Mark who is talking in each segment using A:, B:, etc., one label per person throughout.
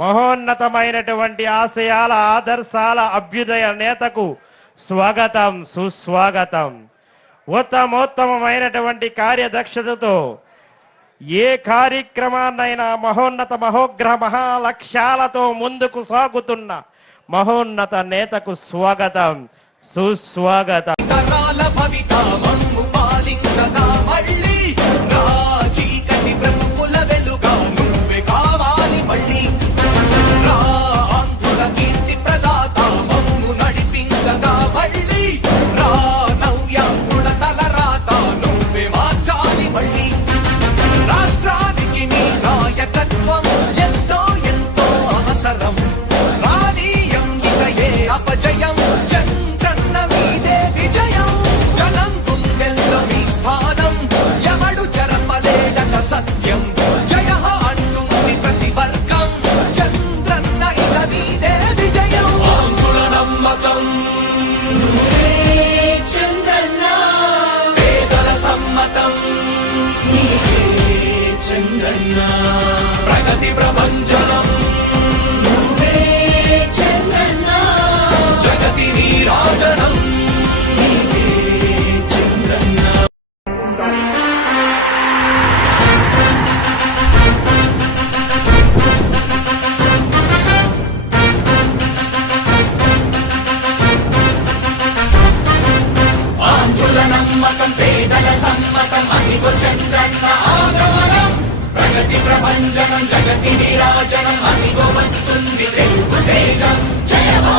A: మహోన్నతమైనటువంటి ఆశయాల ఆదర్శాల అభ్యుదయ నేతకు స్వాగతం సుస్వాగతం. ఉత్తమోత్తమమైనటువంటి కార్యదక్షతతో ఏ కార్యక్రమాన్నైనా మహోన్నత మహోగ్రహ మహాలక్ష్యాలతో ముందుకు సాగుతున్న మహోన్నత నేతకు స్వాగతం సుస్వాగతం.
B: ప్రపంచనం. నమ్మకం పేదల సమ్మతం అదిగో చంద్రన్న నిరంజనం జగతి విరాజనం అదిగో వస్తుంది తెలుగు తేజం జయమో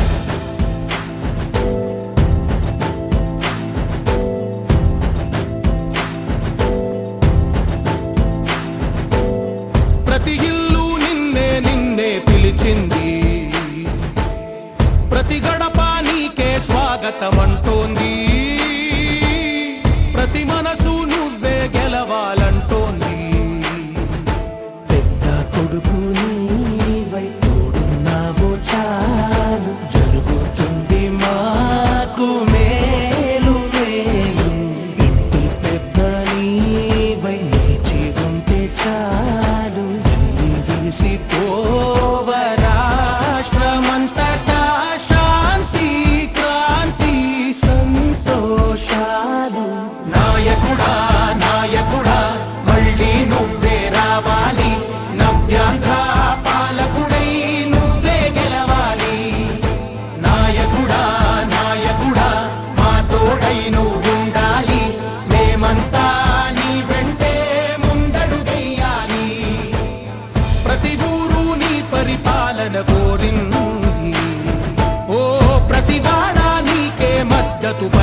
B: Oh.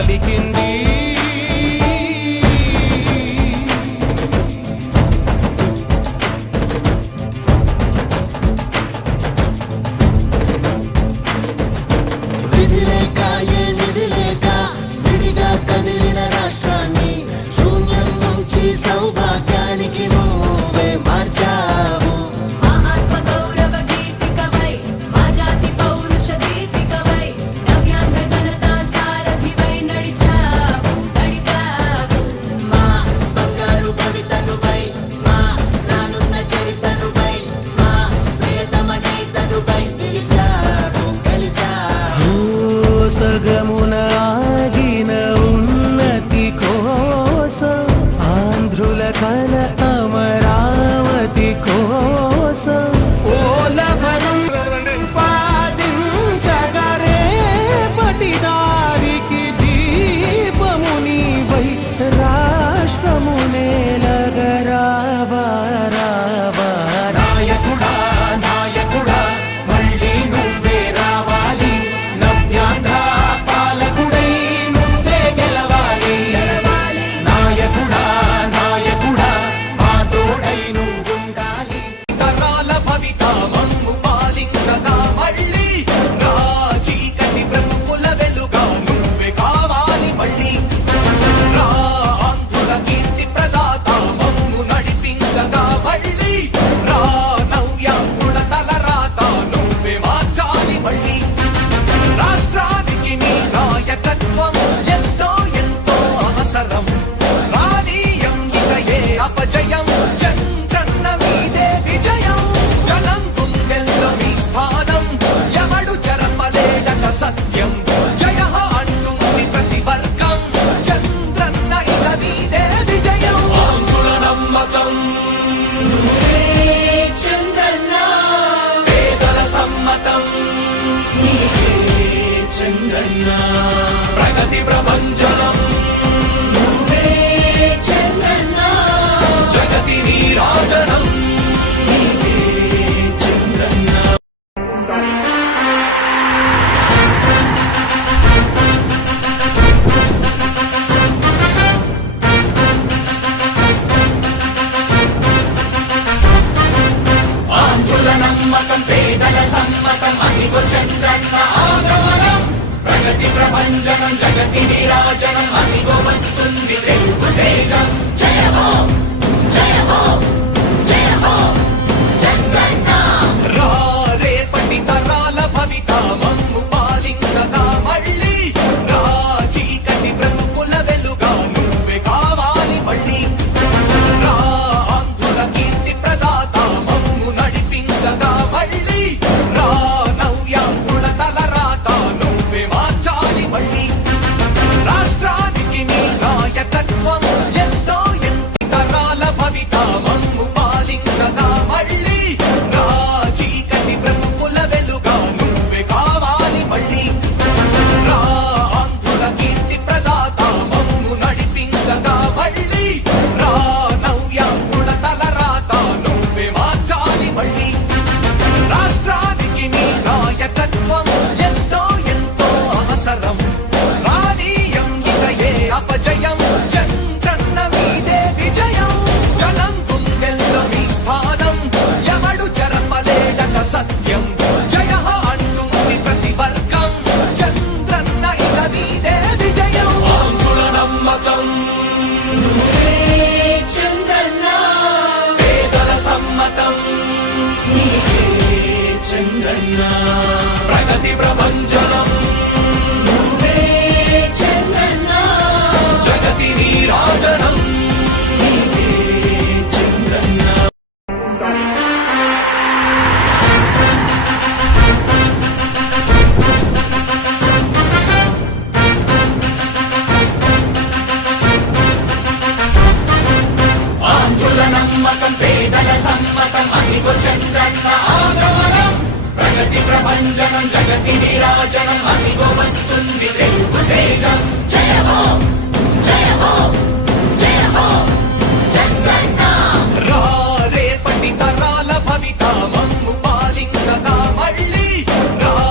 B: making నీరాజనం ఆంధ్రులనమ్మకం పేదల సమ్మతం అదిగో చంద్రన్న ఆగమనం ప్రగతి ప్రపంచనం జగతి విరాజనం అదిగో వస్తుంది తెలుగు తేజం. జయమో! ప్రగతి ప్రపంచం